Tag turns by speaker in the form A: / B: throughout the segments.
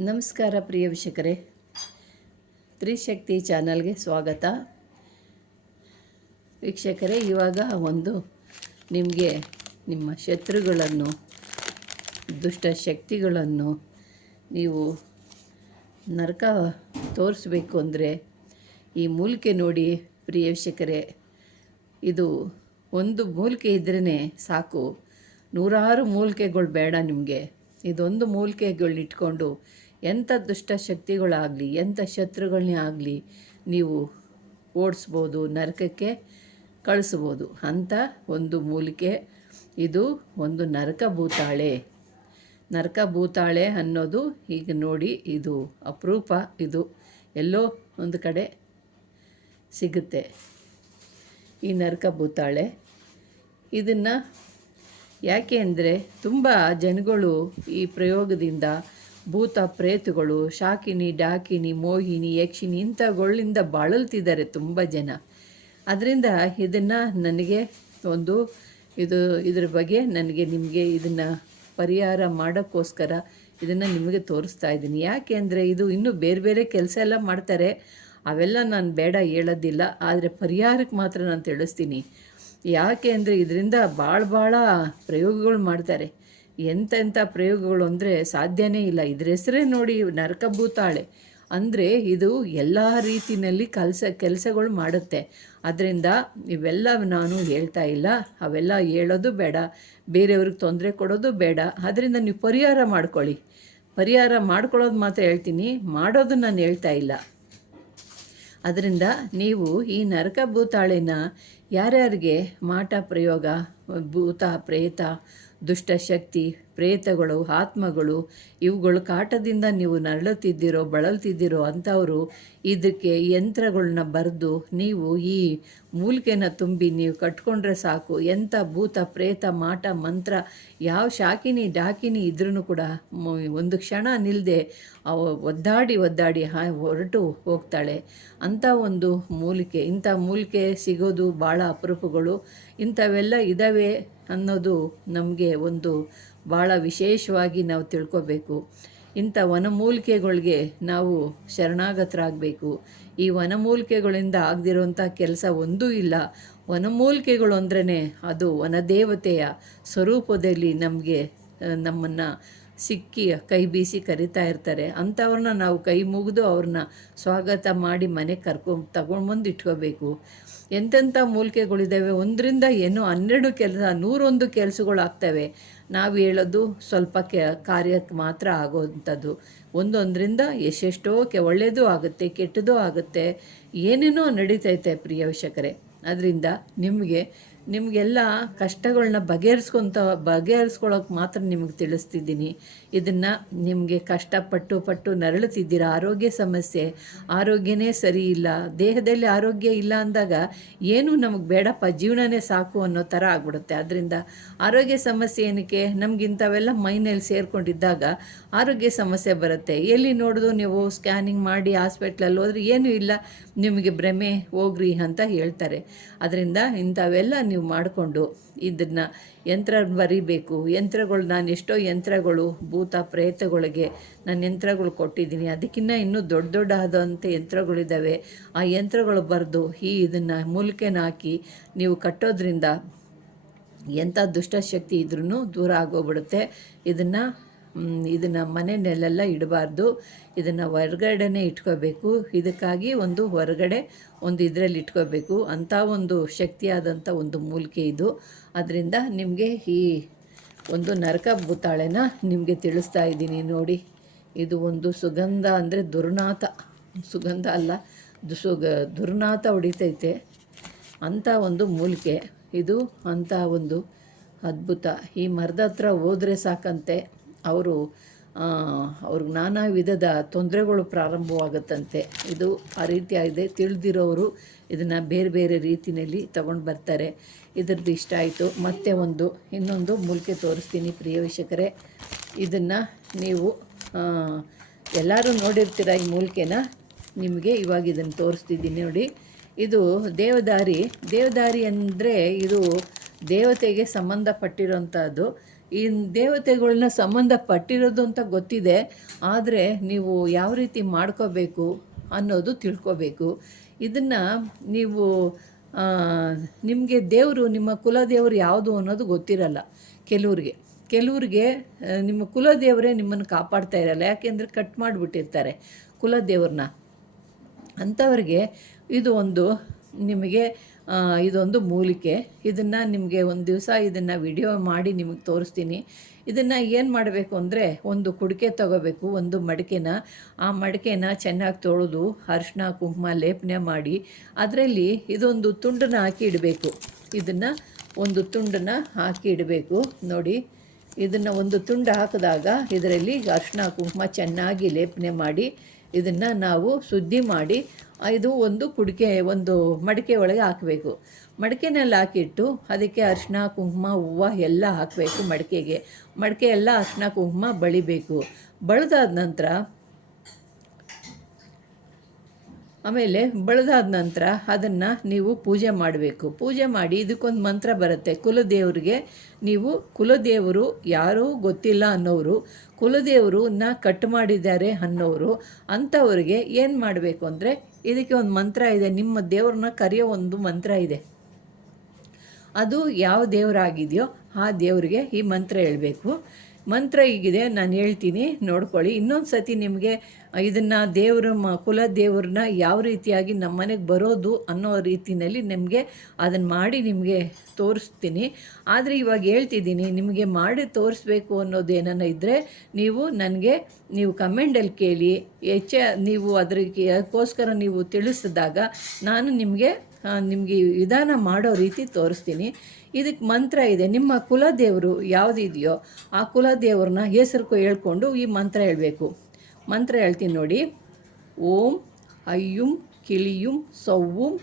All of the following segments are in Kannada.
A: ನಮಸ್ಕಾರ ಪ್ರಿಯ ವೀಕ್ಷಕರೇ. ತ್ರಿಶಕ್ತಿ ಚಾನಲ್ಗೆ ಸ್ವಾಗತ. ವೀಕ್ಷಕರೇ, ಇವಾಗ ಒಂದು ನಿಮಗೆ ನಿಮ್ಮ ಶತ್ರುಗಳನ್ನು, ದುಷ್ಟ ಶಕ್ತಿಗಳನ್ನು ನೀವು ನರಕ ತೋರಿಸ್ಬೇಕು ಅಂದರೆ ಈ ಮೂಲಿಕೆ ನೋಡಿ ಪ್ರಿಯ ವೀಕ್ಷಕರೇ. ಇದು ಒಂದು ಮೂಲಿಕೆ ಇದ್ರೇ ಸಾಕು. ನೂರಾರು ಮೂಲಿಕೆಗಳು ಬೇಡ ನಿಮಗೆ. ಇದೊಂದು ಮೂಲಿಕೆಗಳನ್ನ ಇಟ್ಕೊಂಡು ಎಂಥ ದುಷ್ಟ ಶಕ್ತಿಗಳಾಗಲಿ, ಎಂಥ ಶತ್ರುಗಳನ್ನೇ ಆಗಲಿ ನೀವು ಓಡಿಸ್ಬೋದು, ನರಕಕ್ಕೆ ಕಳಿಸ್ಬೋದು. ಅಂಥ ಒಂದು ಮೂಲಿಕೆ. ಇದು ಒಂದು ನರಕ ಭೂತಾಳೆ. ನರಕ ಭೂತಾಳೆ ಅನ್ನೋದು ಈಗ ನೋಡಿ ಇದು ಅಪರೂಪ. ಇದು ಎಲ್ಲೋ ಒಂದು ಕಡೆ ಸಿಗುತ್ತೆ ಈ ನರಕ ಭೂತಾಳೆ. ಇದನ್ನು ಯಾಕೆ ಅಂದರೆ ತುಂಬ ಜನಗಳು ಈ ಪ್ರಯೋಗದಿಂದ ಭೂತ ಪ್ರೇತಗಳು ಶಾಕಿನಿ, ಡಾಕಿನಿ, ಮೋಹಿನಿ, ಯಕ್ಷಿಣಿ ಇಂಥಗಳಿಂದ ಬಾಳಲ್ತಿದ್ದಾರೆ ತುಂಬ ಜನ. ಅದರಿಂದ ಇದನ್ನು ನನಗೆ ಒಂದು ಇದು ಇದ್ರ ಬಗ್ಗೆ ನನಗೆ ನಿಮಗೆ ಇದನ್ನು ಪರಿಹಾರ ಮಾಡೋಕ್ಕೋಸ್ಕರ ಇದನ್ನು ನಿಮಗೆ ತೋರಿಸ್ತಾ ಇದ್ದೀನಿ. ಯಾಕೆ ಅಂದರೆ ಇದು ಇನ್ನೂ ಬೇರೆ ಬೇರೆ ಕೆಲಸ ಎಲ್ಲ ಮಾಡ್ತಾರೆ. ಅವೆಲ್ಲ ನಾನು ಬೇಡ ಹೇಳೋದಿಲ್ಲ. ಆದರೆ ಪರಿಹಾರಕ್ಕೆ ಮಾತ್ರ ನಾನು ತಿಳಿಸ್ತೀನಿ. ಯಾಕೆ ಅಂದರೆ ಇದರಿಂದ ಭಾಳ ಭಾಳ ಪ್ರಯೋಗಗಳು ಮಾಡ್ತಾರೆ. ಎಂತೆಂಥ ಪ್ರಯೋಗಗಳು ಅಂದರೆ ಸಾಧ್ಯನೇ ಇಲ್ಲ. ಇದ್ರ ಹೆಸರೇ ನೋಡಿ ನರಕಭೂತಾಳೆ ಅಂದರೆ ಇದು ಎಲ್ಲ ರೀತಿಯಲ್ಲಿ ಕೆಲಸ, ಕೆಲಸಗಳು ಮಾಡುತ್ತೆ. ಅದರಿಂದ ಇವೆಲ್ಲ ನಾನು ಹೇಳ್ತಾ ಇಲ್ಲ. ಅವೆಲ್ಲ ಹೇಳೋದು ಬೇಡ. ಬೇರೆಯವ್ರಿಗೆ ತೊಂದರೆ ಕೊಡೋದು ಬೇಡ. ಅದರಿಂದ ನೀವು ಪರಿಹಾರ ಮಾಡ್ಕೊಳ್ಳಿ. ಪರಿಹಾರ ಮಾಡ್ಕೊಳ್ಳೋದು ಮಾತ್ರ ಹೇಳ್ತೀನಿ. ಮಾಡೋದು ನಾನು ಹೇಳ್ತಾ ಇಲ್ಲ. ಅದರಿಂದ ನೀವು ಈ ನರಕ ಭೂತಾಳೆನ ಯಾರ್ಯಾರಿಗೆ ಮಾಟ ಪ್ರಯೋಗ, ಭೂತ, ಪ್ರೇತ ದುಷ್ಟಶಕ್ತಿ, ಪ್ರೇತಗಳು, ಆತ್ಮಗಳು, ಇವುಗಳು ಕಾಟದಿಂದ ನೀವು ನರಳುತ್ತಿದ್ದೀರೋ ಬಳಲ್ತಿದ್ದೀರೋ ಅಂಥವರು ಇದಕ್ಕೆ ಯಂತ್ರಗಳನ್ನ ಬರೆದು ನೀವು ಈ ಮೂಲಿಕೆನ ತುಂಬಿ ನೀವು ಕಟ್ಕೊಂಡ್ರೆ ಸಾಕು. ಎಂಥ ಭೂತ, ಪ್ರೇತ, ಮಾಟ, ಮಂತ್ರ, ಯಾವ ಶಾಕಿನಿ, ಡಾಕಿನಿ ಇದ್ರೂ ಕೂಡ ಒಂದು ಕ್ಷಣ ನಿಲ್ಲದೆ ಒದ್ದಾಡಿ ಒದ್ದಾಡಿ ಹಾ, ಹೊರಟು ಹೋಗ್ತಾಳೆ. ಅಂಥ ಒಂದು ಮೂಲಿಕೆ. ಇಂಥ ಮೂಲಿಕೆ ಸಿಗೋದು ಭಾಳ ಅಪರೂಪಗಳು. ಇಂಥವೆಲ್ಲ ಇದ್ದಾವೆ. ಅನ್ನೋದು ನಮಗೆ ಒಂದು ಭಾಳ ವಿಶೇಷವಾಗಿ ನಾವು ತಿಳ್ಕೊಬೇಕು. ಇಂಥ ವನಮೂಲಿಕೆಗಳಿಗೆ ನಾವು ಶರಣಾಗತರಾಗಬೇಕು. ಈ ವನಮೂಲಿಕೆಗಳಿಂದ ಆಗದಿರೋಂಥ ಕೆಲಸ ಒಂದೂ ಇಲ್ಲ. ವನಮೂಲಿಕೆಗಳು ಅಂದ್ರೇ ಅದು ವನದೇವತೆಯ ಸ್ವರೂಪದಲ್ಲಿ ನಮಗೆ, ನಮ್ಮನ್ನು ಸಿಕ್ಕಿ ಕೈ ಬೀಸಿ ಕರಿತಾ ಇರ್ತಾರೆ. ಅಂಥವ್ರನ್ನ ನಾವು ಕೈ ಮುಗಿದು ಅವ್ರನ್ನ ಸ್ವಾಗತ ಮಾಡಿ ಮನೆಗೆ ಕರ್ಕೊಂಡು ತಗೊಂಡ್ಬಂದು ಇಟ್ಕೋಬೇಕು. ಎಂತೆಂಥ ಮೂಲಿಕೆಗಳಿದ್ದಾವೆ ಒಂದರಿಂದ ಏನು ಹನ್ನೆರಡು ಕೆಲಸ, ನೂರೊಂದು ಕೆಲಸಗಳು ಆಗ್ತವೆ. ನಾವು ಹೇಳೋದು ಸ್ವಲ್ಪ ಕೆ, ಕಾರ್ಯಕ್ಕೆ ಮಾತ್ರ ಆಗೋವಂಥದ್ದು ಒಂದೊಂದರಿಂದ ಎಷ್ಟೆಷ್ಟೋ ಕೆ ಒಳ್ಳೆಯದು ಆಗುತ್ತೆ ಕೆಟ್ಟದೂ ಆಗುತ್ತೆ. ಏನೇನೋ ನಡೀತೈತೆ ಪ್ರಿಯ ವೀಕ್ಷಕರೇ. ಅದರಿಂದ ನಿಮಗೆ ನಿಮಗೆಲ್ಲ ಕಷ್ಟಗಳನ್ನ ಬಗೆಹರಿಸ್ಕೊತ ಬಗೆಹರಿಸ್ಕೊಳ್ಳೋಕೆ ಮಾತ್ರ ನಿಮಗೆ ತಿಳಿಸ್ತಿದ್ದೀನಿ. ಇದನ್ನು ನಿಮಗೆ ಕಷ್ಟಪಟ್ಟು ಪಟ್ಟು ನರಳುತ್ತಿದ್ದೀರ? ಆರೋಗ್ಯ ಸಮಸ್ಯೆ. ಆರೋಗ್ಯನೇ ಸರಿ ಇಲ್ಲ. ದೇಹದಲ್ಲಿ ಆರೋಗ್ಯ ಇಲ್ಲ ಅಂದಾಗ ಏನು ನಮಗೆ ಬೇಡಪ್ಪ, ಜೀವನನೇ ಸಾಕು ಅನ್ನೋ ಥರ ಆಗ್ಬಿಡುತ್ತೆ. ಅದರಿಂದ ಆರೋಗ್ಯ ಸಮಸ್ಯೆ ಏನಕ್ಕೆ? ನಮಗಿಂಥವೆಲ್ಲ ಮೈನಲ್ಲಿ ಸೇರಿಕೊಂಡಿದ್ದಾಗ ಆರೋಗ್ಯ ಸಮಸ್ಯೆ ಬರುತ್ತೆ. ಎಲ್ಲಿ ನೋಡಿದ್ರು ನೀವು? ಸ್ಕ್ಯಾನಿಂಗ್ ಮಾಡಿ ಹಾಸ್ಪಿಟ್ಲಲ್ಲಿ ಹೋದ್ರೆ ಏನೂ ಇಲ್ಲ. ನಿಮಗೆ ಭ್ರಮೆ ಹೋಗ್ರಿ ಅಂತ ಹೇಳ್ತಾರೆ. ಅದರಿಂದ ಇಂಥವೆಲ್ಲ ನೀವು ಮಾಡಿಕೊಂಡು ಇದನ್ನು ಯಂತ್ರ ಬರಿಬೇಕು. ಯಂತ್ರಗಳು ನಾನು ಎಷ್ಟೋ ಯಂತ್ರಗಳು, ಭೂತ ಪ್ರೇತಗಳಿಗೆ ನಾನು ಯಂತ್ರಗಳು ಕೊಟ್ಟಿದ್ದೀನಿ. ಅದಕ್ಕಿಂತ ಇನ್ನೂ ದೊಡ್ಡ ದೊಡ್ಡ ಆದಂಥ ಯಂತ್ರಗಳಿದ್ದಾವೆ ಆ ಯಂತ್ರಗಳು ಬರೆದು ಈ ಇದನ್ನು ಮೂಲಿಕೆನ ಹಾಕಿ ನೀವು ಕಟ್ಟೋದ್ರಿಂದ ಎಂಥ ದುಷ್ಟಶಕ್ತಿ ಇದ್ರೂ ದೂರ ಆಗೋಗ್ಬಿಡುತ್ತೆ. ಇದನ್ನು ಇದನ್ನು ಮನೆಯಲ್ಲೆಲ್ಲ ಇಡಬಾರ್ದು. ಇದನ್ನು ಹೊರಗಡೆನೇ ಇಟ್ಕೋಬೇಕು. ಇದಕ್ಕಾಗಿ ಒಂದು ಹೊರಗಡೆ ಒಂದು ಇದರಲ್ಲಿ ಇಟ್ಕೋಬೇಕು. ಅಂಥ ಒಂದು ಶಕ್ತಿಯಾದಂಥ ಒಂದು ಮೂಲಿಕೆ ಇದು. ಅದರಿಂದ ನಿಮಗೆ ಈ ಒಂದು ನರಕ ಭೂತಾಳೆನ ನಿಮಗೆ ತಿಳಿಸ್ತಾ ಇದ್ದೀನಿ ನೋಡಿ. ಇದು ಒಂದು ಸುಗಂಧ ಅಂದರೆ ದುರ್ನಾಥ. ಸುಗಂಧ ಅಲ್ಲ ಸುಗ, ದುರ್ನಾಥ ಹೊಡಿತೈತೆ. ಅಂಥ ಒಂದು ಮೂಲಿಕೆ. ಇದು ಅಂಥ ಒಂದು ಅದ್ಭುತ. ಈ ಮರದ ಹತ್ರ ಹೋದರೆ ಸಾಕಂತೆ. ಅವರು ಅವ್ರಿಗೆ ನಾನಾ ವಿಧದ ತೊಂದರೆಗಳು ಪ್ರಾರಂಭವಾಗುತ್ತಂತೆ. ಇದು ಆ ರೀತಿಯಾಗಿದೆ ತಿಳಿದಿರೋರು ಇದನ್ನು ಬೇರೆ ಬೇರೆ ರೀತಿಯಲ್ಲಿ ತಗೊಂಡು ಬರ್ತಾರೆ. ಇದ್ರದ್ದು ಇಷ್ಟ ಆಯಿತು. ಮತ್ತೆ ಒಂದು, ಇನ್ನೊಂದು ಮೂಲಿಕೆ ತೋರಿಸ್ತೀನಿ ಪ್ರಿಯ ವೀಕ್ಷಕರೇ. ಇದನ್ನು ನೀವು ಎಲ್ಲರೂ ನೋಡಿರ್ತೀರ ಈ ಮೂಲಿಕೆನ? ನಿಮಗೆ ಇವಾಗ ಇದನ್ನು ತೋರಿಸ್ತಿದ್ದೀನಿ ನೋಡಿ. ಇದು ದೇವದಾರಿ. ದೇವದಾರಿ ಅಂದರೆ ಇದು ದೇವತೆಗೆ ಸಂಬಂಧಪಟ್ಟಿರೋಂಥದ್ದು. ಈ ದೇವತೆಗಳನ್ನ ಸಂಬಂಧಪಟ್ಟಿರೋದು ಅಂತ ಗೊತ್ತಿದೆ, ಆದರೆ ನೀವು ಯಾವ ರೀತಿ ಮಾಡ್ಕೋಬೇಕು ಅನ್ನೋದು ತಿಳ್ಕೋಬೇಕು. ಇದನ್ನು ನೀವು ನಿಮಗೆ ದೇವರು, ನಿಮ್ಮ ಕುಲದೇವರು ಯಾವುದು ಅನ್ನೋದು ಗೊತ್ತಿರಲ್ಲ ಕೆಲವ್ರಿಗೆ. ಕೆಲವ್ರಿಗೆ ನಿಮ್ಮ ಕುಲದೇವರೇ ನಿಮ್ಮನ್ನು ಕಾಪಾಡ್ತಾ ಇರಲ್ಲ, ಯಾಕೆಂದರೆ ಕಟ್ ಮಾಡಿಬಿಟ್ಟಿರ್ತಾರೆ ಕುಲದೇವ್ರನ್ನ. ಅಂಥವ್ರಿಗೆ ಇದು ಒಂದು ನಿಮಗೆ ಇದೊಂದು ಮೂಲಿಕೆ. ಇದನ್ನು ನಿಮಗೆ ಒಂದು ದಿವಸ ಇದನ್ನು ವಿಡಿಯೋ ಮಾಡಿ ನಿಮಗೆ ತೋರಿಸ್ತೀನಿ. ಇದನ್ನು ಏನು ಮಾಡಬೇಕು ಅಂದರೆ, ಒಂದು ಕುಡಿಕೆ ತಗೋಬೇಕು, ಒಂದು ಮಡಿಕೆನ. ಆ ಮಡಿಕೆನ ಚೆನ್ನಾಗಿ ತೊಳೆದು ಅರಿಶಿನ ಕುಂಕುಮ, ಲೇಪನೆ ಮಾಡಿ, ಅದರಲ್ಲಿ ಇದೊಂದು ತುಂಡನ್ನ ಹಾಕಿ ಇಡಬೇಕು. ಇದನ್ನು ಒಂದು ತುಂಡನ್ನ ಹಾಕಿ ಇಡಬೇಕು. ನೋಡಿ, ಇದನ್ನು ಒಂದು ತುಂಡು ಹಾಕಿದಾಗ, ಇದರಲ್ಲಿ ಅರಿಶಿನ ಕುಂಕುಮ ಚೆನ್ನಾಗಿ ಲೇಪನೆ ಮಾಡಿ ಇದನ್ನು ನಾವು ಶುದ್ಧಿ ಮಾಡಿ, ಇದು ಒಂದು ಕುಡಿಕೆ, ಒಂದು ಮಡಿಕೆ ಒಳಗೆ ಹಾಕಬೇಕು. ಮಡಿಕೆನಲ್ಲಿ ಹಾಕಿಟ್ಟು ಅದಕ್ಕೆ ಅರಿಶಿನ ಕುಂಕುಮ, ಹೂವು ಎಲ್ಲ ಹಾಕಬೇಕು ಮಡಿಕೆಗೆ. ಮಡಿಕೆ ಎಲ್ಲ ಅರಿಶಿನ ಕುಂಕುಮ ಬಳಿಬೇಕು. ಬಳಿದಾದ ನಂತರ ಆಮೇಲೆ ಬಳದಾದ ನಂತರ ಅದನ್ನು ನೀವು ಪೂಜೆ ಮಾಡಬೇಕು. ಪೂಜೆ ಮಾಡಿ ಇದಕ್ಕೊಂದು ಮಂತ್ರ ಬರುತ್ತೆ. ಕುಲದೇವರಿಗೆ ನೀವು ಕುಲದೇವರು ಯಾರೂ ಗೊತ್ತಿಲ್ಲ ಅನ್ನೋರು ಕುಲದೇವರನ್ನ ಕಟ್ ಮಾಡಿದ್ದಾರೆ ಅನ್ನೋರು ಅಂಥವ್ರಿಗೆ ಏನು ಮಾಡಬೇಕು ಅಂದರೆ ಇದಕ್ಕೆ ಒಂದು ಮಂತ್ರ ಇದೆ. ನಿಮ್ಮ ದೇವ್ರನ್ನ ಕರೆಯೋ ಒಂದು ಮಂತ್ರ ಇದೆ. ಅದು ಯಾವ ದೇವರಾಗಿದೆಯೋ ಆ ದೇವರಿಗೆ ಈ ಮಂತ್ರ ಹೇಳಬೇಕು. ಮಂತ್ರ ಹೀಗಿದೆ, ನಾನು ಹೇಳ್ತೀನಿ, ನೋಡ್ಕೊಳ್ಳಿ. ಇನ್ನೊಂದು ಸತಿ ನಿಮಗೆ ಇದನ್ನು ದೇವರ ಮ, ಕುಲ ದೇವ್ರನ್ನ ಯಾವ ರೀತಿಯಾಗಿ ನಮ್ಮ ಮನೆಗೆ ಬರೋದು ಅನ್ನೋ ರೀತಿಯಲ್ಲಿ ನಿಮಗೆ ಅದನ್ನು ಮಾಡಿ ನಿಮಗೆ ತೋರಿಸ್ತೀನಿ. ಆದರೆ ಇವಾಗ ಹೇಳ್ತಿದ್ದೀನಿ, ನಿಮಗೆ ಮಾಡಿ ತೋರಿಸ್ಬೇಕು ಅನ್ನೋದು ಏನನ್ನ ಇದ್ದರೆ ನೀವು ನನಗೆ, ನೀವು ಕಮೆಂಡಲ್ಲಿ ಕೇಳಿ ಹೆಚ್ಚ ನೀವು ಅದಕ್ಕೆ ಅದಕ್ಕೋಸ್ಕರ ನೀವು ತಿಳಿಸಿದಾಗ ನಾನು ನಿಮಗೆ ನಿಮಗೆ ವಿಧಾನ ಮಾಡೋ ರೀತಿ ತೋರಿಸ್ತೀನಿ. ಇದಕ್ಕೆ ಮಂತ್ರ ಇದೆ. ನಿಮ್ಮ ಕುಲದೇವರು ಯಾವುದಿದೆಯೋ ಆ ಕುಲದೇವ್ರನ್ನ ಹೆಸರು ಹೇಳ್ಕೊಂಡು ಈ ಮಂತ್ರ ಹೇಳಬೇಕು. ಮಂತ್ರ ಹೇಳ್ತೀನಿ ನೋಡಿ. ಓಂ ಅಯ್ಯುಂ ಕಿಳಿಯುಂ ಸೌವುಂ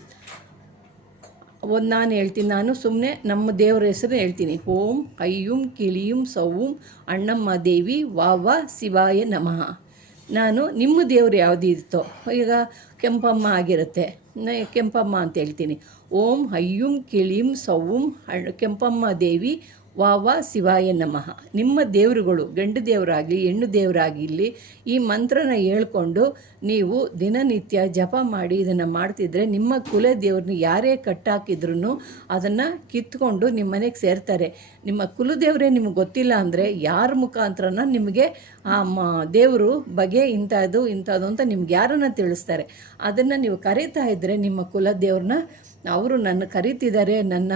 A: ಒಂದು ನಾನು ಹೇಳ್ತೀನಿ ನಾನು ಸುಮ್ಮನೆ ನಮ್ಮ ದೇವರ ಹೆಸರು ಹೇಳ್ತೀನಿ. ಓಂ ಅಯ್ಯುಂ ಕಿಳಿಯುಂ ಸೌವುಂ ಅಣ್ಣಮ್ಮ ದೇವಿ ವಾವ ಶಿವಾಯ ನಮಃ. ನಾನು ನಿಮ್ಮ ದೇವರ ಯಾವುದು ಇತ್ತು ಈಗ ಕೆಂಪಮ್ಮ ಆಗಿರುತ್ತೆ. ಕೆಂಪಮ್ಮ ಅಂತ ಹೇಳ್ತೀನಿ. ಓಂ ಹಯ್ಯುಂ ಕಿಳಿಂ ಸೌಂ ಕೆಂಪಮ್ಮ ದೇವಿ ವಾವ ಶಿವಾಯ ನಮಃ. ನಿಮ್ಮ ದೇವರುಗಳು ಗಂಡು ದೇವರಾಗಲಿ, ಹೆಣ್ಣು ದೇವರಾಗಿರಲಿ, ಈ ಮಂತ್ರನ ಹೇಳ್ಕೊಂಡು ನೀವು ದಿನನಿತ್ಯ ಜಪ ಮಾಡಿ ಇದನ್ನು ಮಾಡ್ತಿದ್ರೆ ನಿಮ್ಮ ಕುಲ ದೇವ್ರನ್ನ ಯಾರೇ ಕಟ್ಟಾಕಿದ್ರು ಅದನ್ನು ಕಿತ್ಕೊಂಡು ನಿಮ್ಮ ಮನೆಗೆ ಸೇರ್ತಾರೆ. ನಿಮ್ಮ ಕುಲದೇವರೇ ನಿಮ್ಗೆ ಗೊತ್ತಿಲ್ಲ ಅಂದರೆ ಯಾರ ಮುಖಾಂತರನ ನಿಮಗೆ ಆ ಮ ದೇವರು ಬಗೆ ಇಂಥದ್ದು ಇಂಥದ್ದು ಅಂತ ನಿಮ್ಗೆ ಯಾರನ್ನ ತಿಳಿಸ್ತಾರೆ. ಅದನ್ನು ನೀವು ಕರೀತಾ ಇದ್ದರೆ ನಿಮ್ಮ ಕುಲದೇವ್ರನ್ನ, ಅವರು ನನ್ನ ಕರೀತಿದ್ದಾರೆ, ನನ್ನ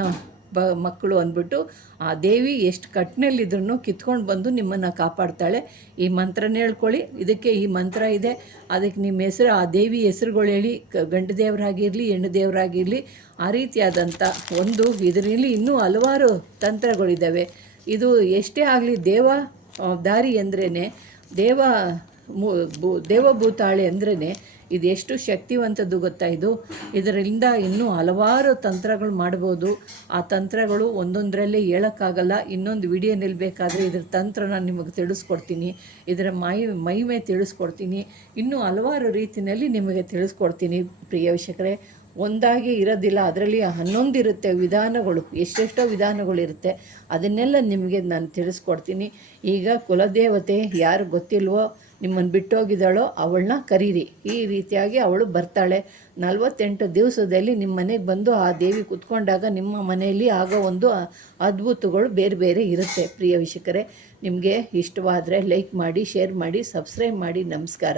A: ಬ ಮಕ್ಕಳು ಅಂದ್ಬಿಟ್ಟು ಆ ದೇವಿ ಎಷ್ಟು ಕಟ್ಟಿನಲ್ಲಿದ್ರು ಕಿತ್ಕೊಂಡು ಬಂದು ನಿಮ್ಮನ್ನು ಕಾಪಾಡ್ತಾಳೆ. ಈ ಮಂತ್ರನ ಹೇಳ್ಕೊಳ್ಳಿ. ಇದಕ್ಕೆ ಈ ಮಂತ್ರ ಇದೆ. ಅದಕ್ಕೆ ನಿಮ್ಮ ಹೆಸರು, ಆ ದೇವಿ ಹೆಸರುಗಳು ಹೇಳಿ ಗಂಡು ದೇವರಾಗಿರಲಿ, ಹೆಣ್ಣು ದೇವರಾಗಿರಲಿ, ಆ ರೀತಿಯಾದಂಥ ಒಂದು ಇದರಲ್ಲಿ ಇನ್ನೂ ಹಲವಾರು ತಂತ್ರಗಳಿದ್ದಾವೆ. ಇದು ಎಷ್ಟೇ ಆಗಲಿ ದೇವ ದಾರಿ ಅಂದ್ರೇ ದೇವ ದೇವಭೂತಾಳೆ ಅಂದ್ರೇ ಇದು ಎಷ್ಟು ಶಕ್ತಿವಂತದ್ದು ಗೊತ್ತಾ ಇದು? ಇದರಿಂದ ಇನ್ನೂ ಹಲವಾರು ತಂತ್ರಗಳು ಮಾಡ್ಬೋದು. ಆ ತಂತ್ರಗಳು ಒಂದೊಂದರಲ್ಲೇ ಹೇಳೋಕ್ಕಾಗಲ್ಲ. ಇನ್ನೊಂದು ವಿಡಿಯೋ ನಿಲ್ಲಬೇಕಾದ್ರೆ ಇದ್ರ ನಾನು ನಿಮಗೆ ತಿಳಿಸ್ಕೊಡ್ತೀನಿ. ಇದರ ಮೈ ಮಹಿಮೆ ತಿಳಿಸ್ಕೊಡ್ತೀನಿ. ಇನ್ನೂ ಹಲವಾರು ರೀತಿಯಲ್ಲಿ ನಿಮಗೆ ತಿಳಿಸ್ಕೊಡ್ತೀನಿ ಪ್ರಿಯ ವೀಕ್ಷಕರೇ. ಒಂದಾಗಿ ಇರೋದಿಲ್ಲ. ಅದರಲ್ಲಿ ಹನ್ನೊಂದು ಇರುತ್ತೆ ವಿಧಾನಗಳು. ಎಷ್ಟೆಷ್ಟೋ ವಿಧಾನಗಳಿರುತ್ತೆ ಅದನ್ನೆಲ್ಲ ನಿಮಗೆ ನಾನು ತಿಳಿಸ್ಕೊಡ್ತೀನಿ. ಈಗ ಕುಲದೇವತೆ ಯಾರು ಗೊತ್ತಿಲ್ವೋ ನಿಮ್ಮನ್ನು ಬಿಟ್ಟೋಗಿದ್ದಾಳೋ ಅವಳನ್ನ ಕರೀರಿ. ಈ ರೀತಿಯಾಗಿ ಅವಳು ಬರ್ತಾಳೆ. ನಲವತ್ತೆಂಟು ದಿವಸದಲ್ಲಿ ನಿಮ್ಮ ಮನೆಗೆ ಬಂದು ಆ ದೇವಿ ಕುತ್ಕೊಂಡಾಗ ನಿಮ್ಮ ಮನೆಯಲ್ಲಿ ಆಗೋ ಒಂದು ಅದ್ಭುತಗಳು ಬೇರೆ ಬೇರೆ ಇರುತ್ತೆ. ಪ್ರಿಯ ವಿಷಕರೇ ನಿಮಗೆ ಇಷ್ಟವಾದರೆ ಲೈಕ್ ಮಾಡಿ ಶೇರ್ ಮಾಡಿ ಸಬ್ಸ್ಕ್ರೈಬ್ ಮಾಡಿ. ನಮಸ್ಕಾರ.